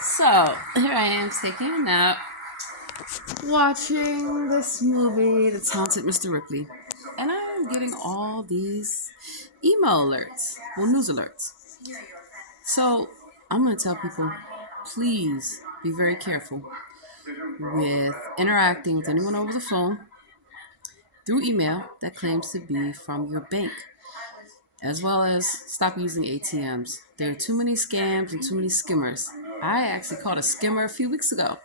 So here I am taking a nap, watching this movie, The Talented Mr. Ripley, and I'm getting all these email alerts, news alerts. So I'm going to tell people, please be very careful with interacting with anyone over the phone through email that claims to be from your bank, as well as stop using ATMs. There are too many scams and too many skimmers. I actually caught a skimmer a few weeks ago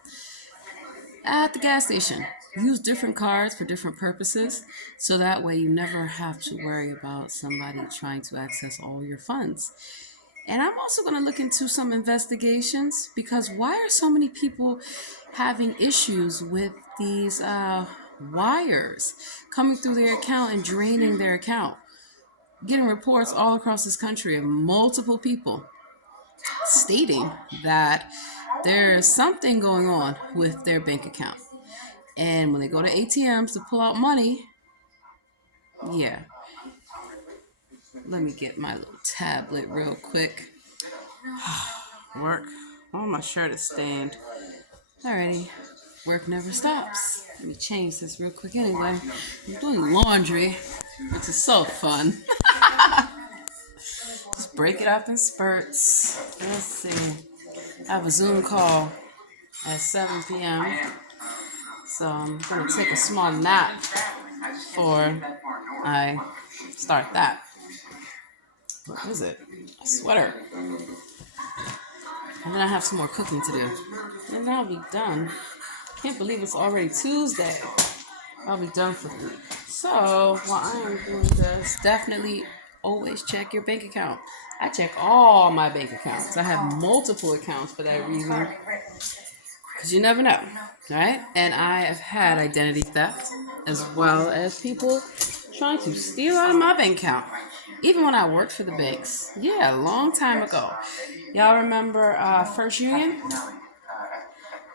at the gas station. Use different cards for different purposes, so that way you never have to worry about somebody trying to access all your funds. And I'm also going to look into some investigations, because why are so many people having issues with these wires coming through their account and draining their account? Getting reports all across this country of multiple people stating that there's something going on with their bank account. And when they go to ATMs to pull out money, yeah. Let me get my little tablet real quick. Work. Oh, my shirt is stained. Alrighty. Work never stops. Let me change this real quick anyway. I'm doing laundry, which is so fun. Just break it up in spurts. Let's see. I have a Zoom call at 7 p.m. So I'm going to take a small nap before I start that. What is it? A sweater. And then I have some more cooking to do. And then I'll be done. Can't believe it's already Tuesday. I'll be done for the week. So while I am doing this, definitely always check your bank account. I check all my bank accounts. I have multiple accounts for that reason. Because you never know, right? And I have had identity theft, as well as people trying to steal out of my bank account. Even when I worked for the banks. Yeah, a long time ago. Y'all remember First Union?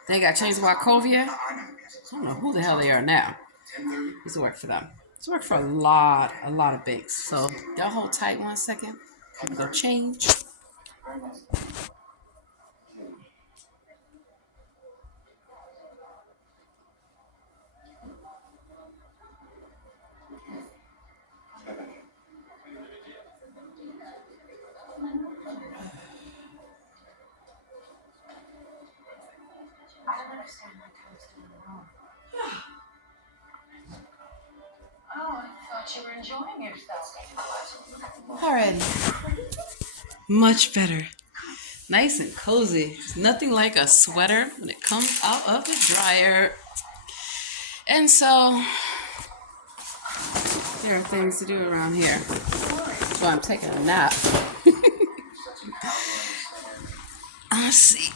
They got changed to Wachovia. I don't know who the hell they are now. I used to work for them. I used to work for a lot of banks. So y'all hold tight 1 second. I'm gonna go change. You were enjoying yourself. Alrighty. Much better. Nice and cozy. Nothing like a sweater when it comes out of the dryer. And so there are things to do around here. That's why I'm taking a nap. Let's see.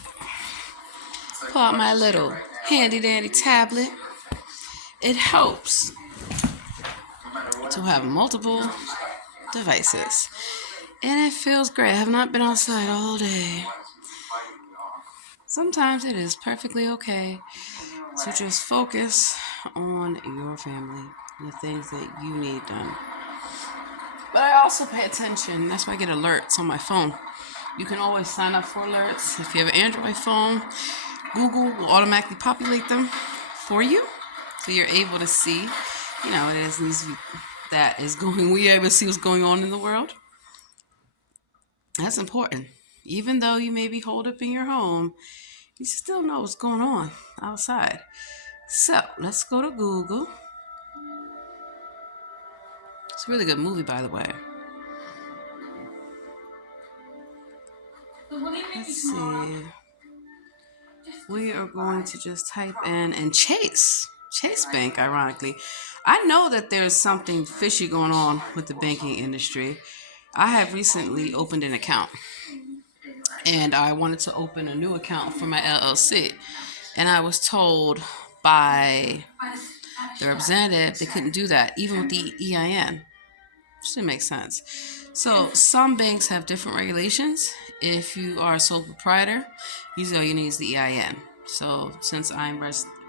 Pull out my little handy dandy tablet. It helps to have multiple devices. And it feels great. I have not been outside all day. Sometimes it is perfectly okay to just focus on your family and the things that you need done. But I also pay attention. That's why I get alerts on my phone. You can always sign up for alerts. If you have an Android phone, Google will automatically populate them for you. So you're able to see, it is news that is going, we're able to see what's going on in the world. That's important. Even though you may be holed up in your home, you still know what's going on outside. So let's go to Google. It's a really good movie, by the way. Let's see. We are going to just type in and Chase Bank, ironically. I know that there's something fishy going on with the banking industry. I have recently opened an account, and I wanted to open a new account for my LLC. And I was told by the representative they couldn't do that, even with the EIN. Which didn't make sense. So some banks have different regulations. If you are a sole proprietor, usually all you need is the EIN. So since I'm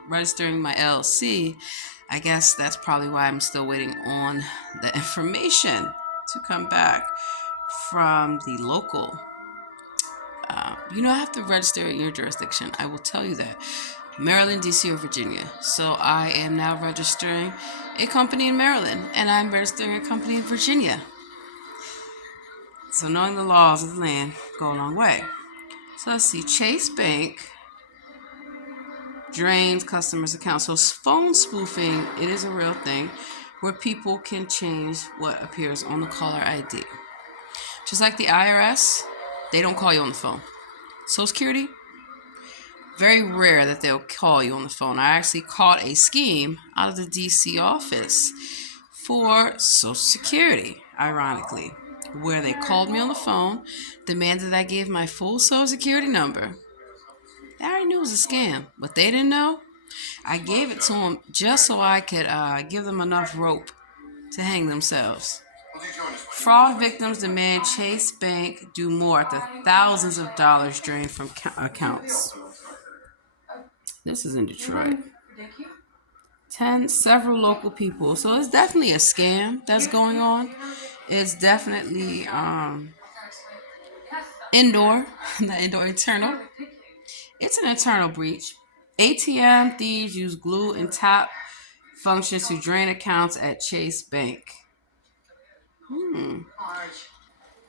registering my LLC, I guess that's probably why I'm still waiting on the information to come back from the local You don't have to register in your jurisdiction. I will tell you that. Maryland, DC, or Virginia. So I am now registering a company in Maryland, and I'm registering a company in Virginia. So knowing the laws of the land go a long way. So let's see. Chase Bank drains customers' accounts. So phone spoofing, it is a real thing where people can change what appears on the caller ID. Just like the IRS, they don't call you on the phone. Social Security, very rare that they'll call you on the phone. I actually caught a scheme out of the DC office for Social Security, ironically, where they called me on the phone, demanded I give my full Social Security number. I already knew it was a scam, but they didn't know. I gave it to them just so I could give them enough rope to hang themselves. Fraud victims demand Chase Bank do more after thousands of dollars drained from accounts. This is in Detroit. Several local people. So it's definitely a scam that's going on. It's definitely indoor, not indoor, internal. It's an internal breach. ATM thieves use glue and tap functions to drain accounts at Chase Bank.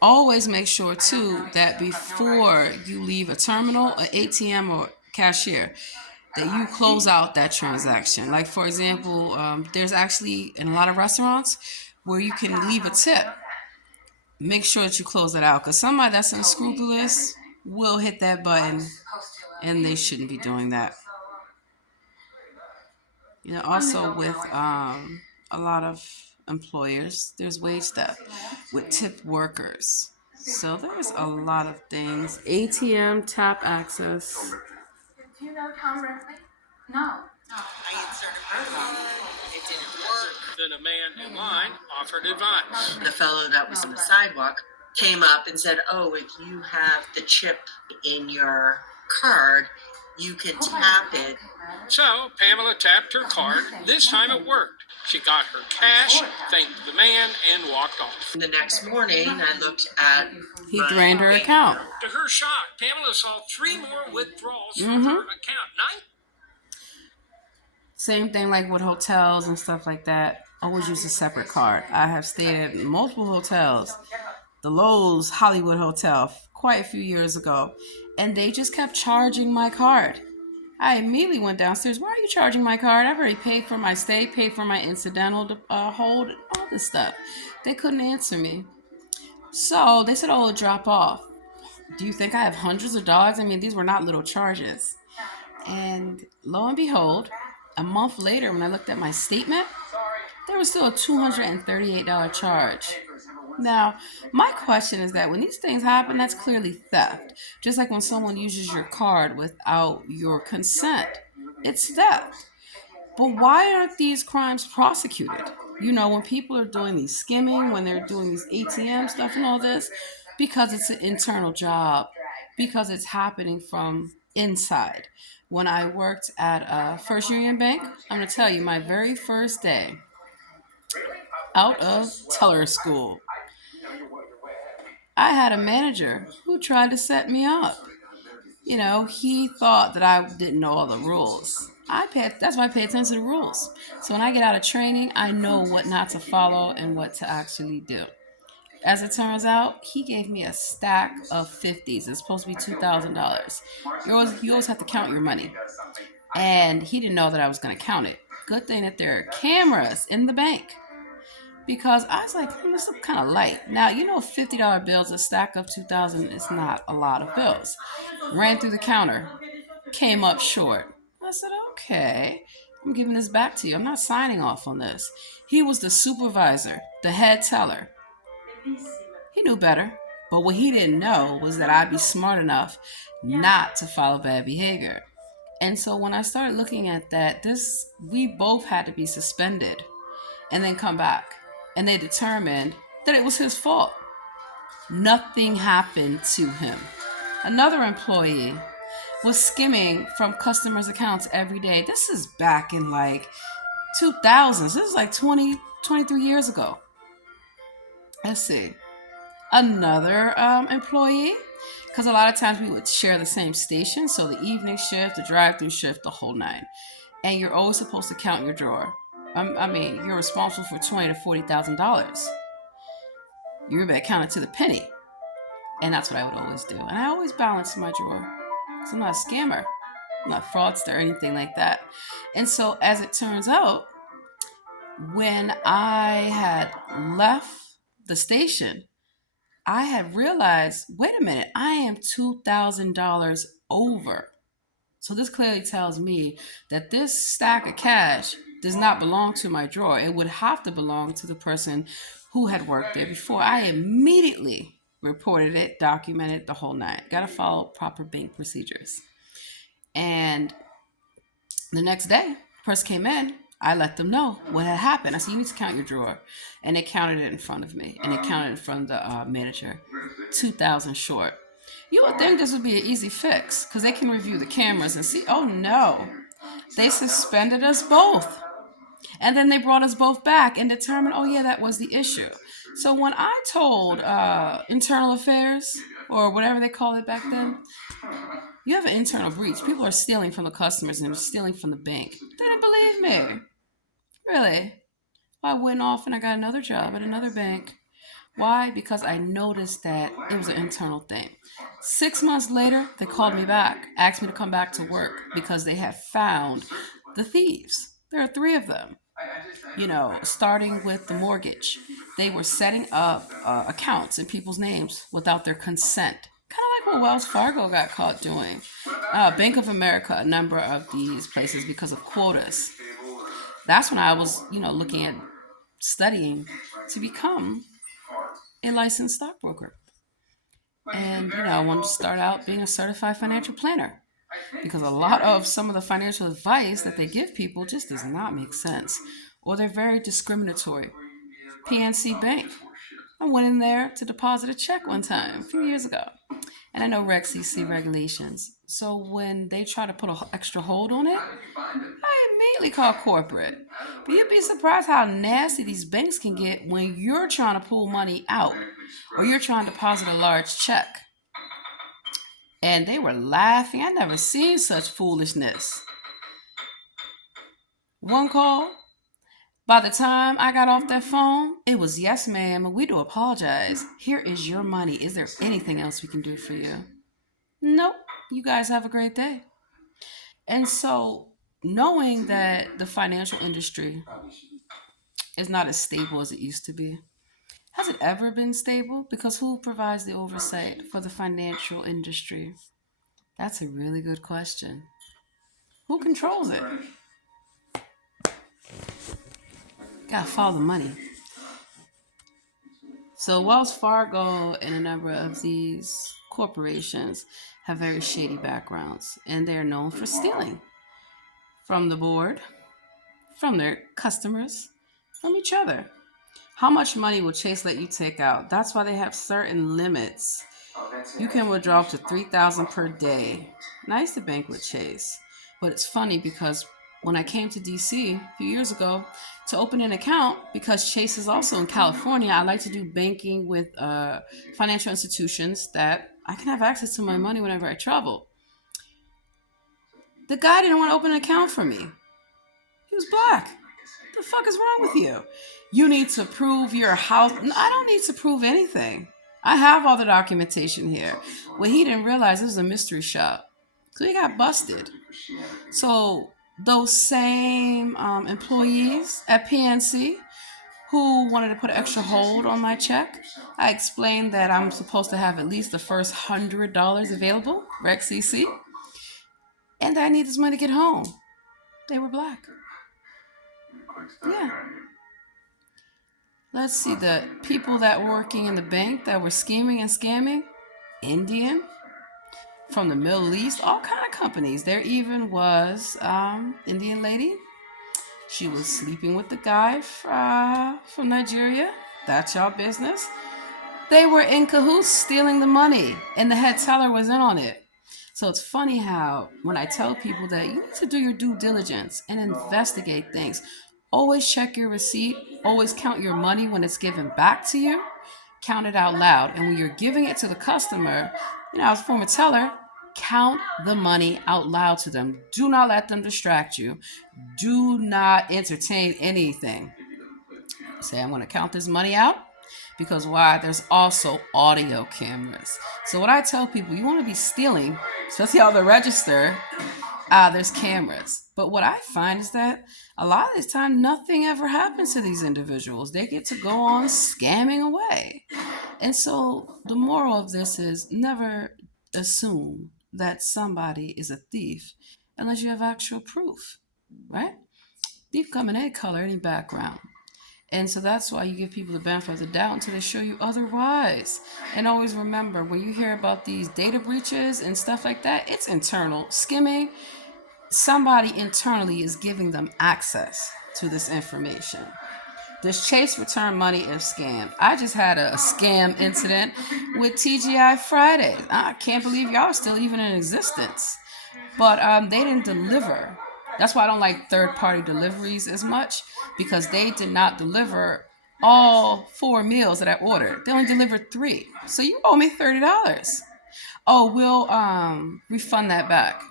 Always make sure, too, that before you leave a terminal, an ATM, or cashier, that you close out that transaction. Like, for example, there's actually in a lot of restaurants where you can leave a tip. Make sure that you close that out, because somebody that's unscrupulous will hit that button, and they shouldn't be doing that. Also with a lot of employers, there's wage theft with tip workers. So there's a lot of things. ATM tap access. Do you know Tom Ripley? No. I inserted my phone. It didn't work. Then a man in line offered advice. The fellow that was on the sidewalk came up and said, "Oh, if you have the chip in your card, you can tap it." So Pamela tapped her card. This time it worked. She got her cash, thanked the man, and walked off. The next morning, I looked at he drained her account. To her shock, Pamela saw 3 more withdrawals from her account. Same thing like with hotels and stuff like that. Always use a separate card. I have stayed at multiple hotels. The Lowe's Hollywood Hotel quite a few years ago, and they just kept charging my card. I immediately went downstairs. "Why are you charging my card? I've already paid for my stay, paid for my incidental hold, all this stuff." They couldn't answer me. So they said, "Oh, it'll drop off." Do you think I have hundreds of dollars? I mean, these were not little charges. And lo and behold, a month later, when I looked at my statement, there was still a $238 charge. Now, my question is that when these things happen, that's clearly theft. Just like when someone uses your card without your consent, it's theft. But why aren't these crimes prosecuted? When people are doing these skimming, when they're doing these ATM stuff and all this, because it's an internal job, because it's happening from inside. When I worked at First Union Bank, I'm going to tell you, my very first day out of teller school, I had a manager who tried to set me up. He thought that I didn't know all the rules. That's why I pay attention to the rules. So when I get out of training, I know what not to follow and what to actually do. As it turns out, he gave me a stack of 50s. It's supposed to be $2,000. You always have to count your money. And he didn't know that I was going to count it. Good thing that there are cameras in the bank. Because I was like, this looks kind of light. Now, $50 bills, a stack of 2,000 is not a lot of bills. Ran through the counter, came up short. I said, okay, I'm giving this back to you. I'm not signing off on this. He was the supervisor, the head teller. He knew better. But what he didn't know was that I'd be smart enough not to follow bad behavior. And so when I started looking at that, we both had to be suspended and then come back. And they determined that it was his fault. Nothing happened to him. Another employee was skimming from customers' accounts every day. This is back in 2000s. This is 23 years ago. Let's see. another employee, because a lot of times we would share the same station, so the evening shift, the drive-through shift, the whole nine. And you're always supposed to count your drawer. I mean, you're responsible for $20,000 to $40,000. You're gonna count it to the penny, and that's what I would always do. And I always balance my drawer. So I'm not a scammer, I'm not a fraudster or anything like that. And so, as it turns out, when I had left the station, I had realized, wait a minute, I am $2,000 over. So this clearly tells me that this stack of cash does not belong to my drawer. It would have to belong to the person who had worked there before. I immediately reported it, documented the whole nine. Got to follow proper bank procedures. And the next day, the person came in. I let them know what had happened. I said, you need to count your drawer. And they counted it in front of me. And they counted it in front of the manager. 2,000 short. You would think this would be an easy fix because they can review the cameras and see, oh no, they suspended us both. And then they brought us both back and determined, oh yeah, that was the issue. So when I told internal affairs, or whatever they called it back then, you have an internal breach. People are stealing from the customers and stealing from the bank. They didn't believe me. Really. I went off and I got another job at another bank. Why? Because I noticed that it was an internal thing. 6 months later, they called me back, asked me to come back to work because they had found the thieves. There are three of them. Starting with the mortgage. They were setting up accounts in people's names without their consent. Kind of like what Wells Fargo got caught doing. Bank of America, a number of these places because of quotas. That's when I was, looking at studying to become a licensed stockbroker. And, I wanted to start out being a certified financial planner because a lot of some of the financial advice that they give people just does not make sense, or they're very discriminatory. PNC Bank. I went in there to deposit a check one time a few years ago. And I know Reg CC regulations. So when they try to put an extra hold on it, I immediately call corporate. But you'd be surprised how nasty these banks can get when you're trying to pull money out or you're trying to deposit a large check. And they were laughing. I never seen such foolishness. One call. By the time I got off that phone, it was, yes, ma'am, we do apologize. Here is your money. Is there anything else we can do for you? Nope. You guys have a great day. And so, knowing that the financial industry is not as stable as it used to be, has it ever been stable? Because who provides the oversight for the financial industry? That's a really good question. Who controls it? Gotta follow the money. So Wells Fargo and a number of these corporations have very shady backgrounds, and they're known for stealing from the board, from their customers, from each other. How much money will Chase let you take out? That's why they have certain limits. You can withdraw up to $3,000 per day. And I used to bank with Chase, but it's funny because when I came to DC a few years ago to open an account, because Chase is also in California, I like to do banking with financial institutions that I can have access to my money whenever I travel. The guy didn't want to open an account for me. He was black. What the fuck is wrong with you? You need to prove your house. I don't need to prove anything. I have all the documentation here. What he didn't realize, it was a mystery shop. So he got busted. So those same employees at PNC who wanted to put an extra hold on my check, I explained that I'm supposed to have at least the first $100 available, Reg CC, and that I need this money to get home. They were black. Yeah. Let's see, the people that were working in the bank that were scheming and scamming, Indian, from the Middle East, all kind of companies. There even was Indian lady. She was sleeping with the guy from Nigeria. That's y'all business. They were in cahoots stealing the money, and the head teller was in on it. So it's funny how when I tell people that you need to do your due diligence and investigate things, always check your receipt, always count your money when it's given back to you. count it out loud. And when you're giving it to the customer, as a former teller, count the money out loud to them. Do not let them distract you. Do not entertain anything. Say, I'm going to count this money out because why? There's also audio cameras. So what I tell people, you want to be stealing, especially on the register, there's cameras. But what I find is that a lot of this time, nothing ever happens to these individuals. They get to go on scamming away. And so the moral of this is never assume that somebody is a thief unless you have actual proof, right? Thief come in any color, any background. And so that's why you give people the benefit of the doubt until they show you otherwise. And always remember, when you hear about these data breaches and stuff like that, it's internal. Skimming, somebody internally is giving them access to this information. Does Chase return money if scammed? I just had a scam incident with TGI Fridays. I can't believe y'all are still even in existence. But they didn't deliver. That's why I don't like third-party deliveries as much, because they did not deliver all 4 meals that I ordered. They only delivered 3. So you owe me $30. Oh, we'll refund that back.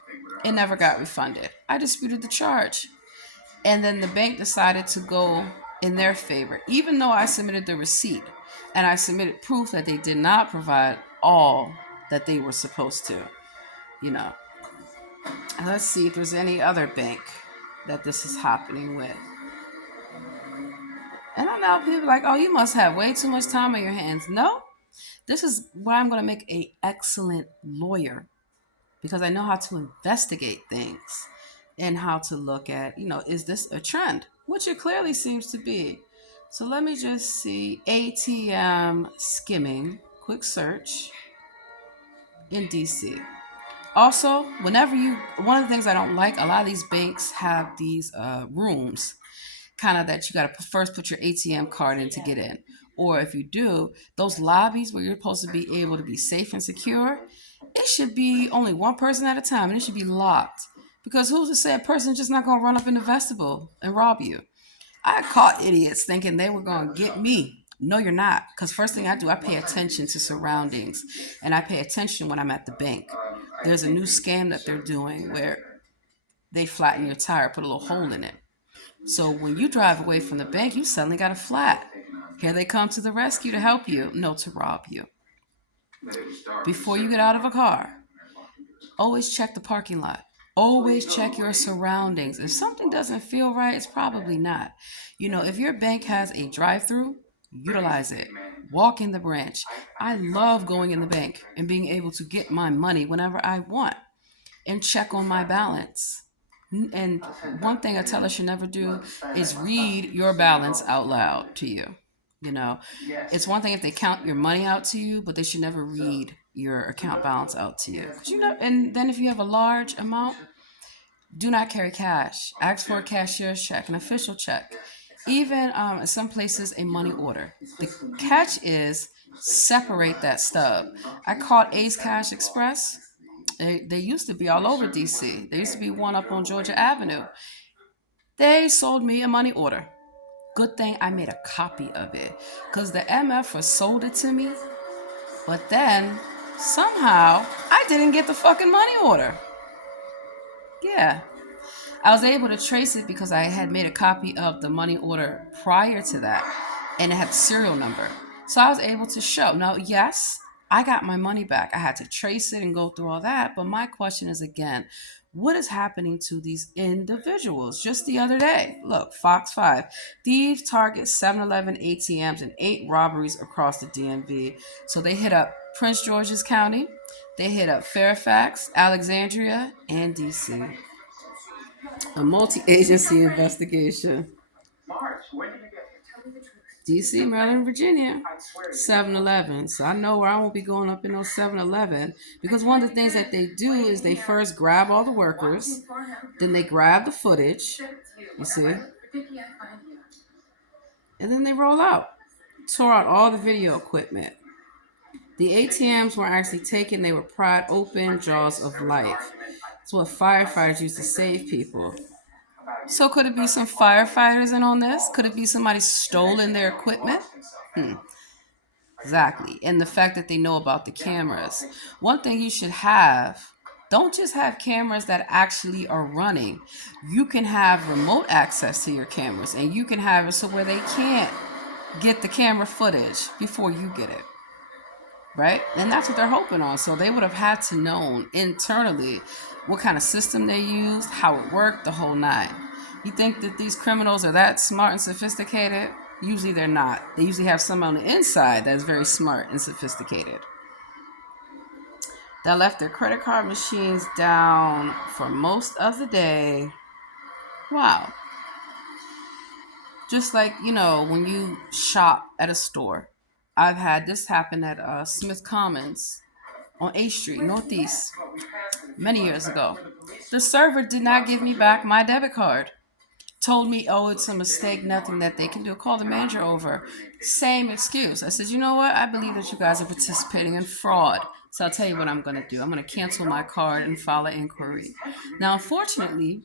It never got refunded. I disputed the charge. And then the bank decided to go in their favor, even though I submitted the receipt and I submitted proof that they did not provide all that they were supposed to. Let's see if there's any other bank that this is happening with. And I know people are like, oh, you must have way too much time on your hands. No, this is why I'm going to make an excellent lawyer, because I know how to investigate things and how to look at, is this a trend? Which it clearly seems to be. So let me just see ATM skimming, quick search in DC. Also, one of the things I don't like, a lot of these banks have these rooms kind of that you got to first put your ATM card in to get in. Or if you do, those lobbies where you're supposed to be able to be safe and secure, it should be only one person at a time, and it should be locked. Because who's to say a person's just not going to run up in the vestibule and rob you? I caught idiots thinking they were going to get me. No, you're not. Because first thing I do, I pay attention to surroundings. And I pay attention when I'm at the bank. There's a new scam that they're doing where they flatten your tire, put a little hole in it. So when you drive away from the bank, you suddenly got a flat. Here they come to the rescue to help you, no, to rob you. Before you get out of a car, always check the parking lot. Always check your surroundings. If something doesn't feel right, it's probably not. If your bank has a drive-through, utilize it. Walk in the branch. I love going in the bank and being able to get my money whenever I want and check on my balance. And one thing a teller should never do is read your balance out loud to you. It's one thing if they count your money out to you, but they should never read your account balance out to you. And then if you have a large amount, do not carry cash. Ask for a cashier's check, an official check. Even in some places, a money order. The catch is separate that stub. I called Ace Cash Express. They used to be all over DC. There used to be one up on Georgia Avenue. They sold me a money order. Good thing I made a copy of it, because the MF sold it to me, but then somehow I didn't get the fucking money order. Yeah. I was able to trace it because I had made a copy of the money order prior to that, and it had the serial number. So I was able to show. Now, yes, I got my money back. I had to trace it and go through all that. But my question is, again, what is happening to these individuals? Just the other day, look, Fox 5. Thieves target 7-Eleven ATMs and 8 robberies across the DMV. So they hit up Prince George's County. They hit up Fairfax, Alexandria, and DC. A multi-agency investigation. DC, Maryland, Virginia. 7-Eleven. So I know where I won't be going up in those 7-Eleven, because one of the things that they do is they first grab all the workers, then they grab the footage, you see, and then they roll out. Tore out all the video equipment. The ATMs were actually taken, they were pried open, jaws of life. It's what firefighters used to save people. So could it be some firefighters in on this? Could it be somebody stolen their equipment? Exactly. And the fact that they know about the cameras. One thing you should have, don't just have cameras that actually are running. You can have remote access to your cameras, and you can have it so where they can't get the camera footage before you get it. Right? And that's what they're hoping on. So they would have had to know internally what kind of system they used, how it worked, the whole nine. You think that these criminals are that smart and sophisticated? Usually they're not. They usually have someone on the inside that's very smart and sophisticated. That left their credit card machines down for most of the day. Wow. Just like, when you shop at a store. I've had this happen at Smith Commons on A Street, Northeast, many years ago. The server did not give me back my debit card. Told me, oh, it's a mistake, nothing that they can do. Call the manager over. Same excuse. I said, you know what? I believe that you guys are participating in fraud. So I'll tell you what I'm going to do. I'm going to cancel my card and file an inquiry. Now, unfortunately,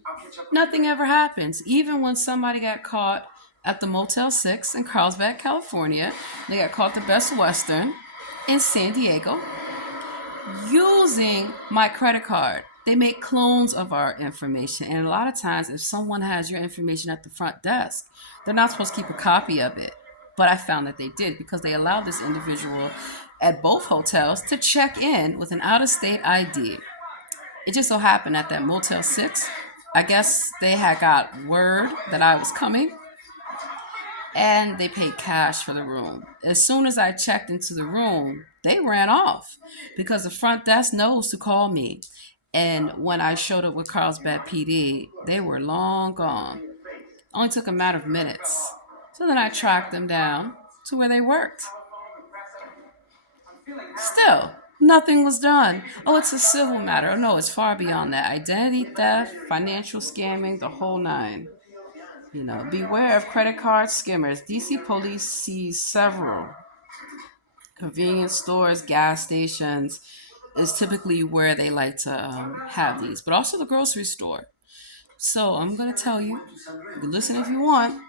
nothing ever happens. Even when somebody got caught at the Motel 6 in Carlsbad, California, they got caught at the Best Western in San Diego using my credit card. They make clones of our information. And a lot of times, if someone has your information at the front desk, they're not supposed to keep a copy of it. But I found that they did because they allowed this individual at both hotels to check in with an out of state ID. It just so happened at that Motel 6, I guess they had got word that I was coming and they paid cash for the room. As soon as I checked into the room, they ran off because the front desk knows to call me. And when I showed up with Carlsbad PD, they were long gone. Only took a matter of minutes. So then I tracked them down to where they worked. Still, nothing was done. Oh, it's a civil matter. Oh, no, it's far beyond that. Identity theft, financial scamming, the whole nine. Beware of credit card skimmers. DC police sees several convenience stores, gas stations is typically where they like to have these, but also the grocery store. So I'm gonna tell you, listen if you want.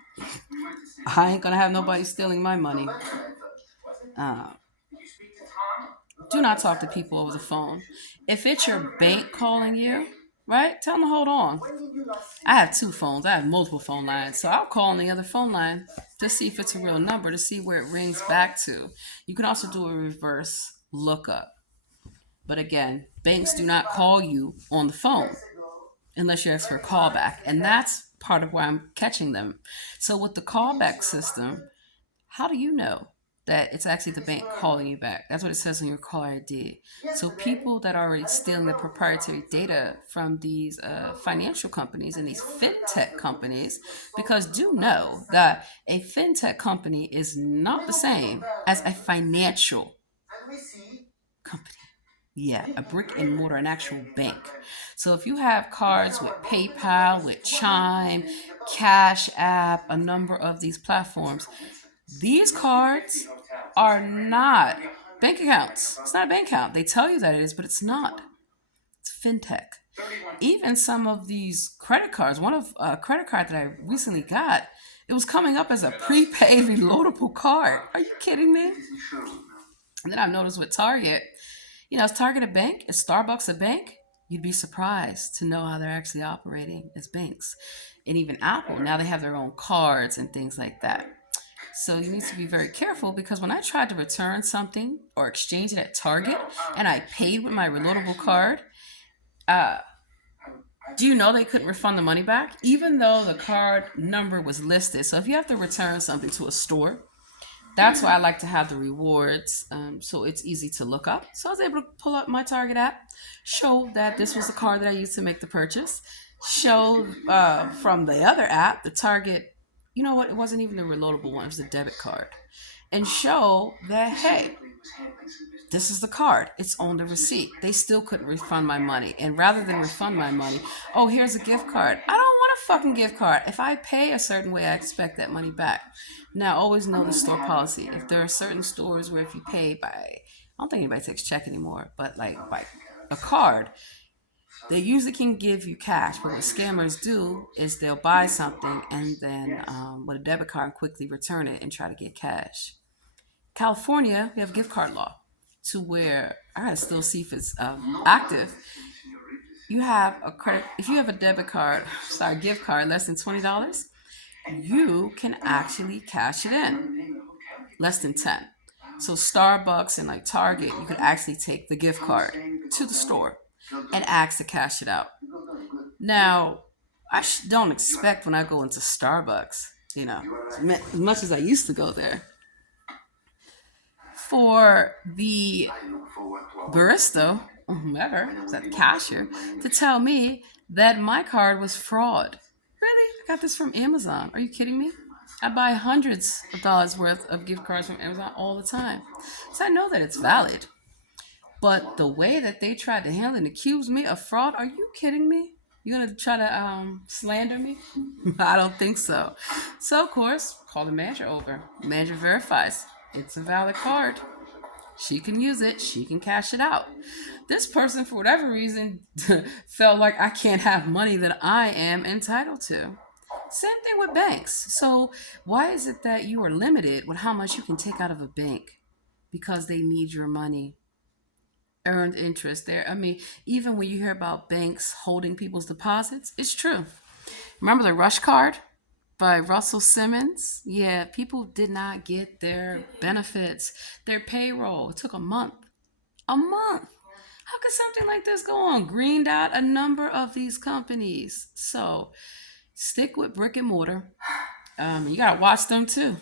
I ain't gonna have nobody stealing my money. Uh, do not talk to people over the phone. If it's your bank calling you, right? Tell them to hold on. I have two phones. I have multiple phone lines. So I'll call on the other phone line to see if it's a real number, to see where it rings back to. You can also do a reverse lookup. But again, banks do not call you on the phone unless you ask for a callback. And that's part of why I'm catching them. So with the callback system, how do you know that it's actually the bank calling you back? That's what it says on your caller ID. So people that are already stealing the proprietary data from these financial companies and these fintech companies, because do know that a fintech company is not the same as a financial company. Yeah, a brick and mortar, an actual bank. So if you have cards with PayPal, with Chime, Cash App, a number of these platforms, these cards are not bank accounts. It's not a bank account. They tell you that it is, but it's not. It's fintech. Even some of these credit cards, one of a credit card that I recently got, it was coming up as a prepaid reloadable card. Are you kidding me? And then I've noticed with Target, is Target a bank? Is Starbucks a bank? You'd be surprised to know how they're actually operating as banks. And even Apple, now they have their own cards and things like that. So you need to be very careful because when I tried to return something or exchange it at Target and I paid with my reloadable card, uh, do you know they couldn't refund the money back? Even though the card number was listed. So if you have to return something to a store, that's why I like to have the rewards, so it's easy to look up. So I was able to pull up my Target app, show that this was the card that I used to make the purchase, show from the other app, the Target, you know what, it wasn't even the reloadable one, it was the debit card, and show that, hey, this is the card. It's on the receipt. They still couldn't refund my money. And rather than refund my money, oh, here's a gift card. I don't want a fucking gift card. If I pay a certain way, I expect that money back. Now, always know the store policy. If there are certain stores where if you pay by, I don't think anybody takes check anymore, but like by a card, they usually can give you cash. But what scammers do is they'll buy something and then with a debit card quickly return it and try to get cash. California, we have gift card law to where I gotta still see if it's active. You have a credit if you have a debit card, sorry, gift card less than $20, you can actually cash it in less than 10. So Starbucks and like Target, you can actually take the gift card to the store and ask to cash it out. Now, don't expect when I go into Starbucks, as much as I used to go there, for the barista or whomever, that cashier, to tell me that my card was fraud. Really? I got this from Amazon. Are you kidding me? I buy hundreds of dollars worth of gift cards from Amazon all the time. So I know that it's valid. But the way that they tried to handle it and accuse me of fraud, are you kidding me? You gonna try to slander me? I don't think so. So of course, call the manager over. The manager verifies it's a valid card. She can use it. She can cash it out. This person, for whatever reason, felt like I can't have money that I am entitled to. Same thing with banks. So why is it that you are limited with how much you can take out of a bank? Because they need your money. Earned interest there. I mean, even when you hear about banks holding people's deposits, it's true. Remember the Rush card by Russell Simmons? Yeah, people did not get their benefits, their payroll. It took a month. A month. How could something like this go on? Greened out a number of these companies. So stick with brick and mortar. You gotta watch them too.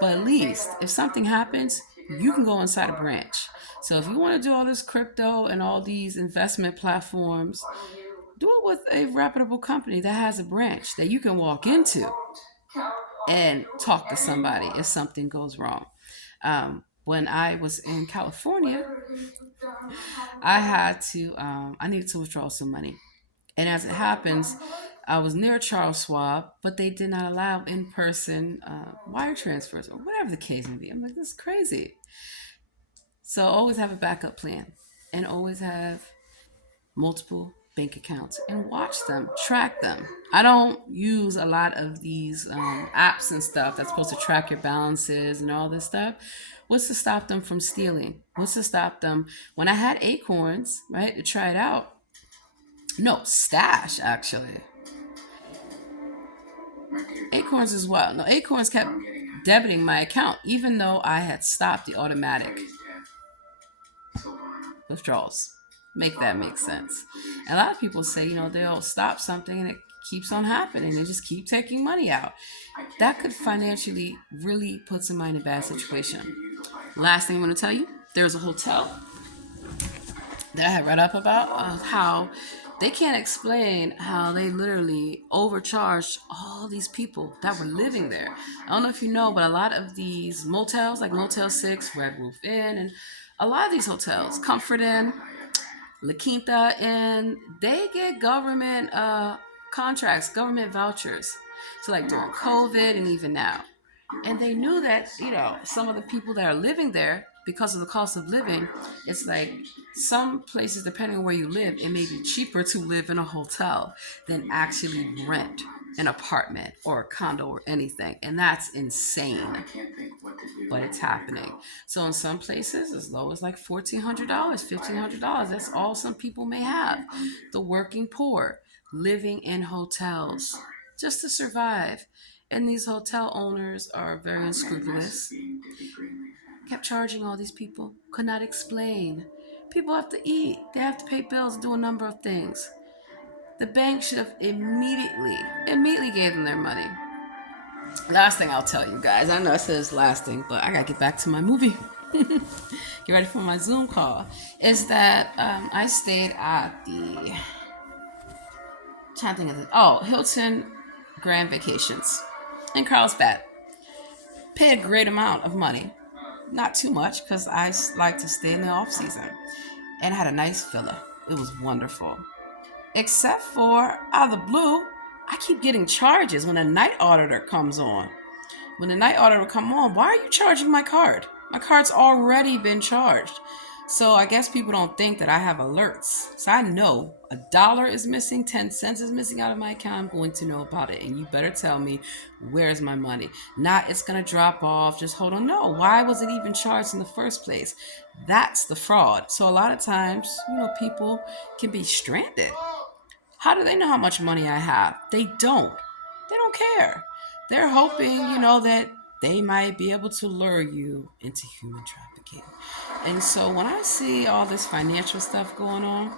But at least if something happens, you can go inside a branch. So if you want to do all this crypto and all these investment platforms, do it with a reputable company that has a branch that you can walk into and talk to somebody if something goes wrong. When I was in California, I needed to withdraw some money. And as it happens, I was near Charles Schwab, but they did not allow in person wire transfers or whatever the case may be. I'm like, this is crazy. So always have a backup plan and always have multiple bank accounts and watch them, track them. I don't use a lot of these apps and stuff that's supposed to track your balances and all this stuff. What's to stop them from stealing? What's to stop them? When I had Acorns, right, to try it out, no, Stash actually. Acorns as well. No, Acorns kept debiting my account even though I had stopped the automatic withdrawals. Make that make sense. And a lot of people say, they'll stop something and it keeps on happening. They just keep taking money out. That could financially really put somebody in a bad situation. Last thing I want to tell you, there's a hotel that I had read up about how they can't explain how they literally overcharged all these people that were living there. I don't know if you know, but a lot of these motels, like Motel 6, Red Roof Inn, and a lot of these hotels, Comfort Inn, La Quinta, and they get government contracts, government vouchers. So like during COVID and even now. And they knew that, some of the people that are living there, because of the cost of living, it's like some places, depending on where you live, it may be cheaper to live in a hotel than actually rent an apartment or a condo or anything. And that's insane. But it's happening. So in some places, as low as like $1,400, $1,500, that's all some people may have. The working poor living in hotels just to survive. And these hotel owners are very unscrupulous. Kept charging all these people. Could not explain. People have to eat. They have to pay bills, do a number of things. The bank should have immediately gave them their money. Last thing I'll tell you guys. I know I said it's last thing, but I gotta get back to my movie. Get ready for my Zoom call. Is that I stayed at the trying to think of it. Oh, Hilton Grand Vacations in Carlsbad. Pay a great amount of money. Not too much because I like to stay in the off season. And I had a nice villa. It was wonderful. Except for out of the blue, I keep getting charges when a night auditor comes on. When the night auditor come on, why are you charging my card? My card's already been charged. So I guess people don't think that I have alerts. So I know $1 is missing, 10 cents is missing out of my account. I'm going to know about it. And you better tell me where's my money. Not it's going to drop off. Just hold on. No, why was it even charged in the first place? That's the fraud. So a lot of times, people can be stranded. How do they know how much money I have? They don't. They don't care. They're hoping, that they might be able to lure you into human trafficking. And so when I see all this financial stuff going on,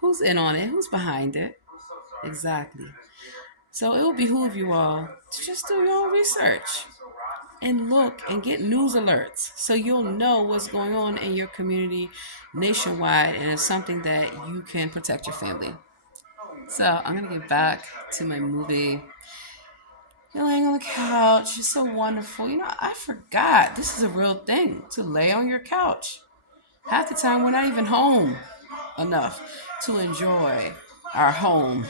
who's in on it? Who's behind it? Exactly. So it will behoove you all to just do your own research and look and get news alerts so you'll know what's going on in your community nationwide, and it's something that you can protect your family. So I'm gonna get back to my movie. You're laying on the couch. It's so wonderful. I forgot this is a real thing to lay on your couch. Half the time we're not even home enough to enjoy our home.